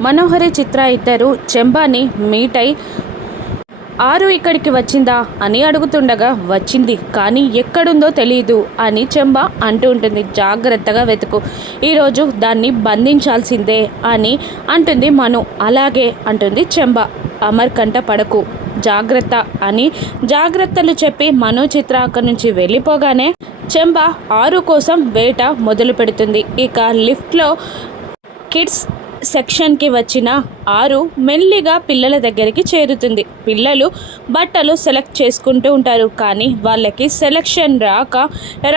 మనోహరి చిత్ర ఇద్దరు చెంబాని మీట్ అయి ఆరు ఇక్కడికి వచ్చిందా? అని అడుగుతుండగా వచ్చింది కానీ ఎక్కడుందో తెలియదు అని చెంబ అంటూ ఉంటుంది. జాగ్రత్తగా వెతుకు ఈరోజు దాన్ని బంధించాల్సిందే అని అంటుంది మను. అలాగే అంటుంది చెంబ. అమర్ కంట పడకు జాగ్రత్త అని జాగ్రత్తలు చెప్పి మను చిత్ర అక్కడి నుంచి వెళ్ళిపోగానే చెంబ ఆరు కోసం వేట మొదలు పెడుతుంది ఇక లిఫ్ట్లో కిడ్స్ సెక్షన్కి వచ్చిన ఆరు మెల్లిగా పిల్లల దగ్గరికి చేరుతుంది. పిల్లలు బట్టలు సెలెక్ట్ చేసుకుంటూ ఉంటారు. కానీ వాళ్ళకి సెలెక్షన్ రాక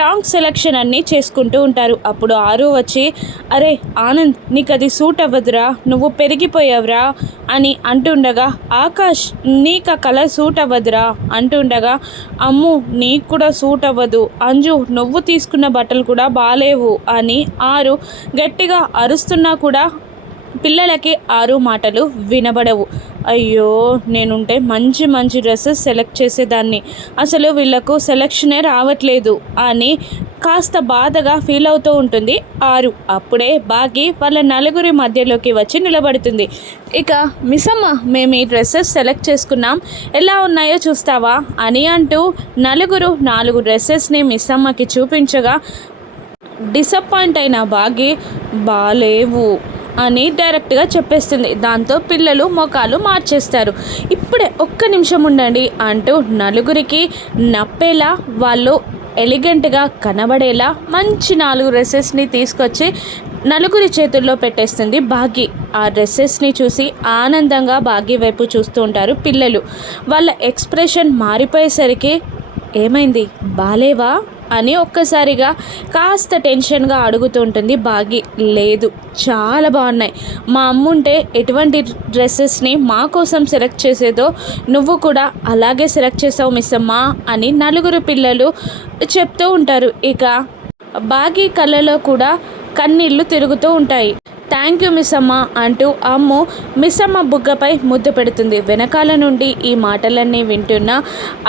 రాంగ్ సెలెక్షన్ అన్నీ చేసుకుంటూ ఉంటారు. అప్పుడు ఆరు వచ్చి అరే ఆనంద్ నీకు అది సూట్ అవ్వదురా నువ్వు పెరిగిపోయావురా అని అంటుండగా ఆకాష్ నీకు ఆ కలర్ సూట్ అవ్వదురా అంటుండగా అమ్ము నీకు కూడా సూట్ అవ్వదు. అంజు నువ్వు తీసుకున్న బట్టలు కూడా బాలేవు అని ఆరు గట్టిగా అరుస్తున్నా కూడా పిల్లలకి ఆరు మాటలు వినబడవు. అయ్యో నేనుంటే మంచి మంచి డ్రెస్సెస్ సెలెక్ట్ చేసేదాన్ని. అసలు వీళ్ళకు సెలెక్షనే రావట్లేదు అని కాస్త బాధగా ఫీల్ అవుతూ ఉంటుంది ఆరు. అప్పుడే బాగి వాళ్ళ నలుగురి మధ్యలోకి వచ్చి నిలబడుతుంది. ఇక మిసమ్మ మేము ఈ డ్రెస్సెస్ సెలెక్ట్ చేసుకున్నాం. ఎలా ఉన్నాయో చూస్తావా? అని అంటూ నలుగురు నాలుగు డ్రెస్సెస్ని మిస్సమ్మకి చూపించగా డిసప్పాయింట్ అయిన బాగి బాలేవు. అని డైరెక్ట్గా చెప్పేస్తుంది. దాంతో పిల్లలు మొఖాలు మార్చేస్తారు. ఇప్పుడే ఒక్క నిమిషం ఉండండి అంటూ నలుగురికి నప్పేలా వాళ్ళు ఎలిగెంట్గా కనబడేలా మంచి నాలుగు డ్రెస్సెస్ని తీసుకొచ్చి నలుగురి చేతుల్లో పెట్టేస్తుంది భాగ్య. ఆ డ్రెస్సెస్ని చూసి ఆనందంగా భాగ్య వైపు చూస్తూ ఉంటారు పిల్లలు. వాళ్ళ ఎక్స్ప్రెషన్ మారిపోయేసరికి ఏమైంది? బాలేవా? అని ఒక్కసారిగా కాస్త టెన్షన్గా అడుగుతుంటుంది. బాగి లేదు చాలా బాగున్నాయి. మా అమ్ముంటే ఎటువంటి డ్రెస్సెస్ని మా కోసం సెలెక్ట్ చేసేదో నువ్వు కూడా అలాగే సెలెక్ట్ చేసావు మిస్ అని నలుగురు పిల్లలు చెప్తూ ఉంటారు. ఇక బాగి కళ్ళలో కూడా కన్నీళ్ళు తిరుగుతూ ఉంటాయి. థ్యాంక్ యూ మిస్ అమ్మ అంటూ అమ్ము మిస్ అమ్మ బుగ్గపై ముద్దు పెడుతుంది. వెనకాల నుండి ఈ మాటలన్నీ వింటున్న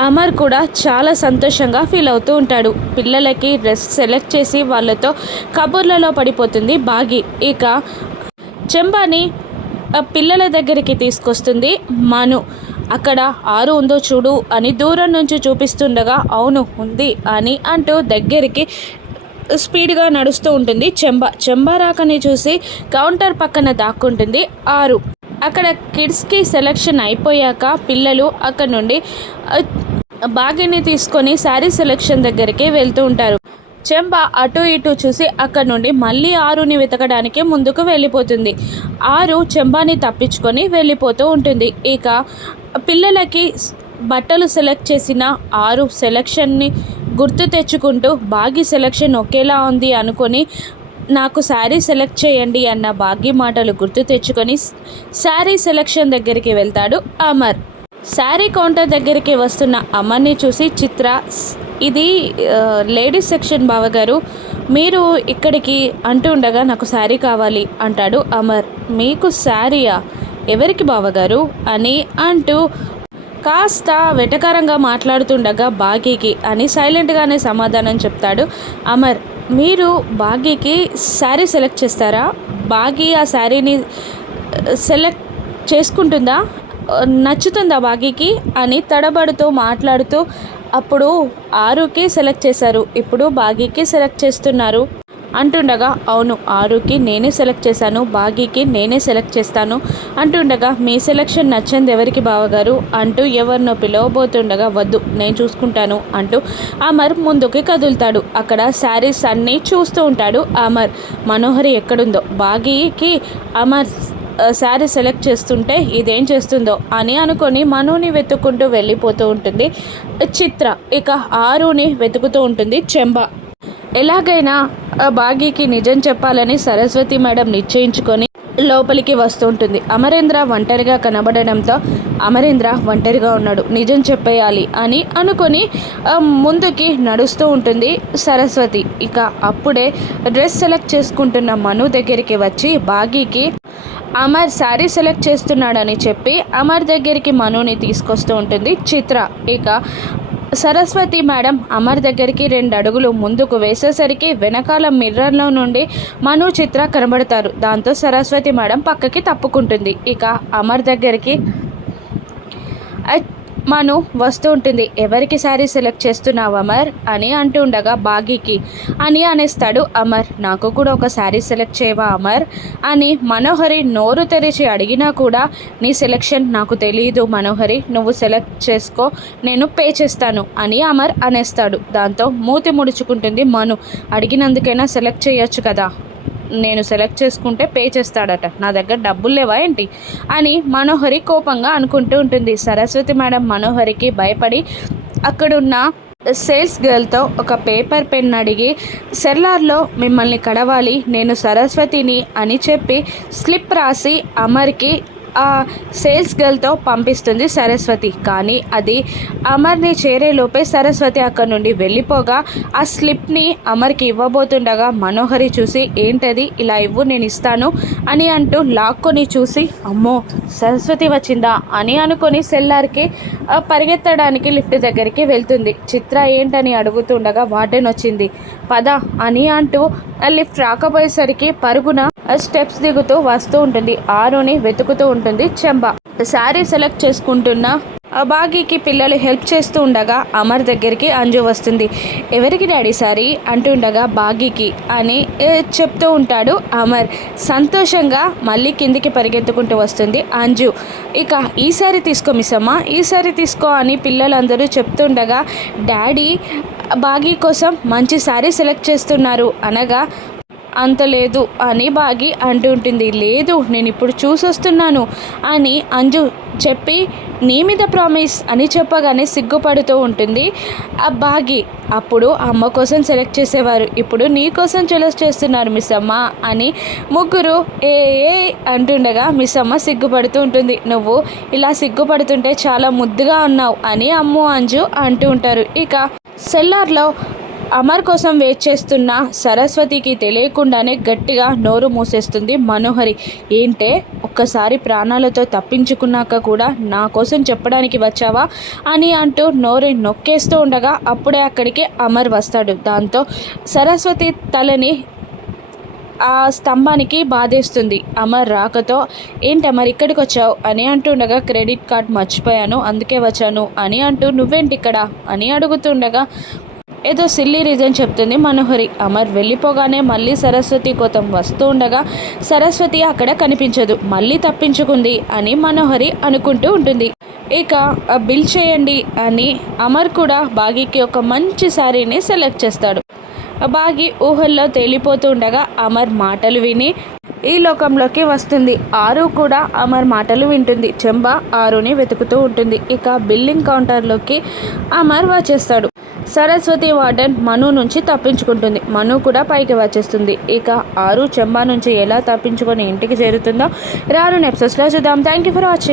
అమర్ కూడా చాలా సంతోషంగా ఫీల్ అవుతూ ఉంటాడు. పిల్లలకి డ్రెస్ సెలెక్ట్ చేసి వాళ్ళతో కబుర్లలో పడిపోతుంది బాగి. ఇక చెంబాని పిల్లల దగ్గరికి తీసుకొస్తుంది మను. అక్కడ ఆరు ఉందో చూడు అని దూరం నుంచి చూపిస్తుండగా అవును ఉంది అని అంటూ దగ్గరికి స్పీడ్గా నడుస్తూ ఉంటుంది. చెంబ చెంబారాకని చూసి కౌంటర్ పక్కన దాక్కుంటుంది ఆరు. అక్కడ కిడ్స్కి సెలెక్షన్ అయిపోయాక పిల్లలు అక్కడ నుండి బాగిని తీసుకొని శారీ సెలెక్షన్ దగ్గరికి వెళ్తూ ఉంటారు. చెంబ అటు ఇటు చూసి అక్కడ నుండి మళ్ళీ ఆరుని వెతకడానికి ముందుకు వెళ్ళిపోతుంది. ఆరు చెంబాని తప్పించుకొని వెళ్ళిపోతూ ఉంటుంది. ఇక పిల్లలకి బట్టలు సెలెక్ట్ చేసిన ఆరు సెలెక్షన్ని గుర్తు తెచ్చుకుంటూ భాగ్య సెలెక్షన్ ఒకేలా ఉంది అనుకొని నాకు శారీ సెలెక్ట్ చేయండి అన్న భాగ్య మాటలు గుర్తు తెచ్చుకొని శారీ సెలెక్షన్ దగ్గరికి వెళ్తాడు అమర్. శారీ కౌంటర్ దగ్గరికి వస్తున్న అమర్ని చూసి చిత్ర ఇది లేడీస్ సెక్షన్ బావగారు మీరు ఇక్కడికి అంటూ ఉండగా నాకు శారీ కావాలి అంటాడు అమర్. మీకు శారీయా? ఎవరికి బావగారు? అని అంటూ కాస్త వెటకారంగా మాట్లాడుతుండగా బాగీకి అని సైలెంట్గానే సమాధానం చెప్తాడు. అమర్ మీరు బాగీకి శారీ సెలెక్ట్ చేస్తారా? బాగీ ఆ శారీని సెలెక్ట్ చేసుకుంటుందా? నచ్చుతుందా బాగీకి? అని తడబడుతూ మాట్లాడుతూ అప్పుడు ఆరుకి సెలెక్ట్ చేశారు. ఇప్పుడు బాగీకి సెలెక్ట్ చేస్తున్నారు. అంటుండగా అవును ఆరుకి నేనే సెలెక్ట్ చేశాను బాగీకి నేనే సెలెక్ట్ చేస్తాను అంటుండగా మీ సెలెక్షన్ నచ్చింది ఎవరికి బావగారు? అంటూ ఎవరినో పిలవబోతుండగా వద్దు నేను చూసుకుంటాను అంటూ అమర్ ముందుకి కదులుతాడు. అక్కడ శారీస్ అన్నీ చూస్తూ ఉంటాడు అమర్. మనోహరి ఎక్కడుందో? బాగీకి అమర్ శారీ సెలెక్ట్ చేస్తుంటే ఇదేం చేస్తుందో? అని అనుకొని మనుని వెతుక్కుంటూ వెళ్ళిపోతూ ఉంటుంది చిత్ర. ఇక ఆరుని వెతుకుతూ ఉంటుంది చెంబ. ఎలాగైనా బాగీకి నిజం చెప్పాలని సరస్వతి మేడం నిశ్చయించుకొని లోపలికి వస్తుంటుంది. అమరేంద్ర ఒంటరిగా కనబడడంతో అమరేంద్ర ఒంటరిగా ఉన్నాడు నిజం చెప్పేయాలి అని అనుకొని ముందుకి నడుస్తూ ఉంటుంది సరస్వతి. ఇక అప్పుడే డ్రెస్ సెలెక్ట్ చేసుకుంటున్న మను దగ్గరికి వచ్చి బాగీకి అమర్ శారీ సెలెక్ట్ చేస్తున్నాడని చెప్పి అమర్ దగ్గరికి మనుని తీసుకొస్తూ ఉంటుంది చిత్ర. ఇక సరస్వతి మేడం అమర్ దగ్గరికి రెండు అడుగులు ముందుకు వేసేసరికి వెనకాల మిర్రర్లో నుండి మను చిత్ర కనబడతారు. దాంతో సరస్వతి మేడం పక్కకి తప్పుకుంటుంది. ఇక అమర్ దగ్గరికి మను వస్తూ ఉంటుంది. ఎవరికి శారీ సెలెక్ట్ చేస్తున్నావు అమర్? అని అంటూ ఉండగా బాగీకి. అని అనేస్తాడు అమర్. నాకు కూడా ఒక శారీ సెలెక్ట్ చేయవా అమర్? అని మనోహరి నోరు తెరిచి అడిగినా కూడా నీ సెలెక్షన్ నాకు తెలియదు మనోహరి. నువ్వు సెలెక్ట్ చేసుకో నేను పే చేస్తాను అని అమర్ అనేస్తాడు. దాంతో మూతి ముడుచుకుంటుంది మను. అడిగినందుకైనా సెలెక్ట్ చేయొచ్చు కదా? నేను సెలెక్ట్ చేసుకుంటే పే చేస్తాడట. నా దగ్గర డబ్బులు లేవా ఏంటి? అని మనోహరి కోపంగా అనుకుంటూ ఉంటుంది. సరస్వతి మేడం మనోహరికి భయపడి అక్కడున్న సేల్స్ గర్ల్తో ఒక పేపర్ పెన్ అడిగి సెల్లార్లో మిమ్మల్ని కడవాలి నేను సరస్వతిని అని చెప్పి స్లిప్ రాసి అమర్కి ఆ సేల్స్ గర్ల్తో పంపిస్తుంది సరస్వతి. కానీ అది అమర్ని చేరేలోపే సరస్వతి అక్కడి నుండి వెళ్ళిపోగా ఆ స్లిప్ని అమర్కి ఇవ్వబోతుండగా మనోహరి చూసి ఏంటది? ఇలా ఇవ్వు నేను ఇస్తాను అని అంటూ లాక్కొని చూసి అమ్మో సరస్వతి వచ్చిందా? అని అనుకొని సెల్లార్కి పరిగెత్తడానికి లిఫ్ట్ దగ్గరికి వెళ్తుంది. చిత్ర ఏంటని అడుగుతుండగా వార్డెన్ వచ్చింది. పద అని అంటూ ఆ లిఫ్ట్ రాకపోయేసరికి పరుగున స్టెప్స్ దిగుతూ వస్తూ ఉంటుంది. ఆరుని వెతుకుతూ ఉంటుంది ఉంటుంది. చెంబ. శారీ సెలెక్ట్ చేసుకుంటున్న ఆ బాగీకి పిల్లలు హెల్ప్ చేస్తూ ఉండగా అమర్ దగ్గరికి అంజు వస్తుంది. ఎవరికి డాడీ సారీ అంటుండగా బాగీకి అని చెప్తూ ఉంటాడు అమర్. సంతోషంగా మళ్ళీ కిందికి పరిగెత్తుకుంటూ వస్తుంది అంజు. ఇక ఈసారి తీసుకో మిస్సమ్మ ఈసారి తీసుకో అని పిల్లలందరూ చెప్తుండగా డాడీ బాగీ కోసం మంచి శారీ సెలెక్ట్ చేస్తున్నారు అనగా అంత లేదు అని బాగి అంటుంటుంది లేదు నేను ఇప్పుడు చూసొస్తున్నాను అని అంజు చెప్పి నీ మీద ప్రామిస్ అని చెప్పగానే సిగ్గుపడుతూ ఉంటుంది. ఆ బాగి అప్పుడు అమ్మ కోసం సెలెక్ట్ చేసేవారు. ఇప్పుడు నీ కోసం సెలెక్ట్ చేస్తున్నారు మిస్ అమ్మ అని ముగ్గురు ఏ ఏ అంటుండగా మిస్ అమ్మ సిగ్గుపడుతూ ఉంటుంది. నువ్వు ఇలా సిగ్గుపడుతుంటే చాలా ముద్దుగా ఉన్నావు అని అమ్ము అంజు అంటూ ఉంటారు. ఇక సెల్లార్లో అమర్ కోసం వెయిట్ చేస్తున్న సరస్వతికి తెలియకుండానే గట్టిగా నోరు మూసేస్తుంది మనోహరి. ఏంటే ఒక్కసారి ప్రాణాలతో తప్పించుకున్నాక కూడా నా కోసం చెప్పడానికి వచ్చావా అని అంటూ నోరు నొక్కేస్తూ ఉండగా అప్పుడే అక్కడికి అమర్ వస్తాడు. దాంతో సరస్వతి తలని ఆ స్తంభానికి బాధేస్తుంది. అమర్ రాకతో ఏంటి అమర్ ఇక్కడికి వచ్చావు? అని అంటుండగా క్రెడిట్ కార్డ్ మర్చిపోయాను అందుకే వచ్చాను అని అంటూ నువ్వేంటి ఇక్కడ? అని అడుగుతుండగా ఏదో సిల్లీ రీజన్ చెప్తుంది. మనోహరి అమర్ వెళ్ళిపోగానే మళ్ళీ సరస్వతి కోతం వస్తూ ఉండగా సరస్వతి అక్కడ కనిపించదు. మళ్ళీ తప్పించుకుంది అని మనోహరి అనుకుంటూ ఉంటుంది. ఇక ఆ బిల్ చేయండి అని అమర్ కూడా బాగీకి ఒక మంచి శారీని సెలెక్ట్ చేస్తాడు. ఆ బాగి ఊహల్లో తేలిపోతూ ఉండగా అమర్ మాటలు విని ఈ లోకంలోకి వస్తుంది. ఆరు కూడా అమర్ మాటలు వింటుంది. చెంబ ఆరుని వెతుకుతూ ఉంటుంది. ఇక బిల్లింగ్ కౌంటర్లోకి అమర్ వచ్చేస్తాడు. సరస్వతి వార్డెన్ మను నుంచి తప్పించుకుంటుంది. మను కూడా పైకి వచ్చేస్తుంది. ఇక ఆరు చెంబా నుంచి ఎలా తప్పించుకొని ఇంటికి చేరుతుందో రాను ఎపిసోడ్స్లో చూద్దాం. Thank you for watching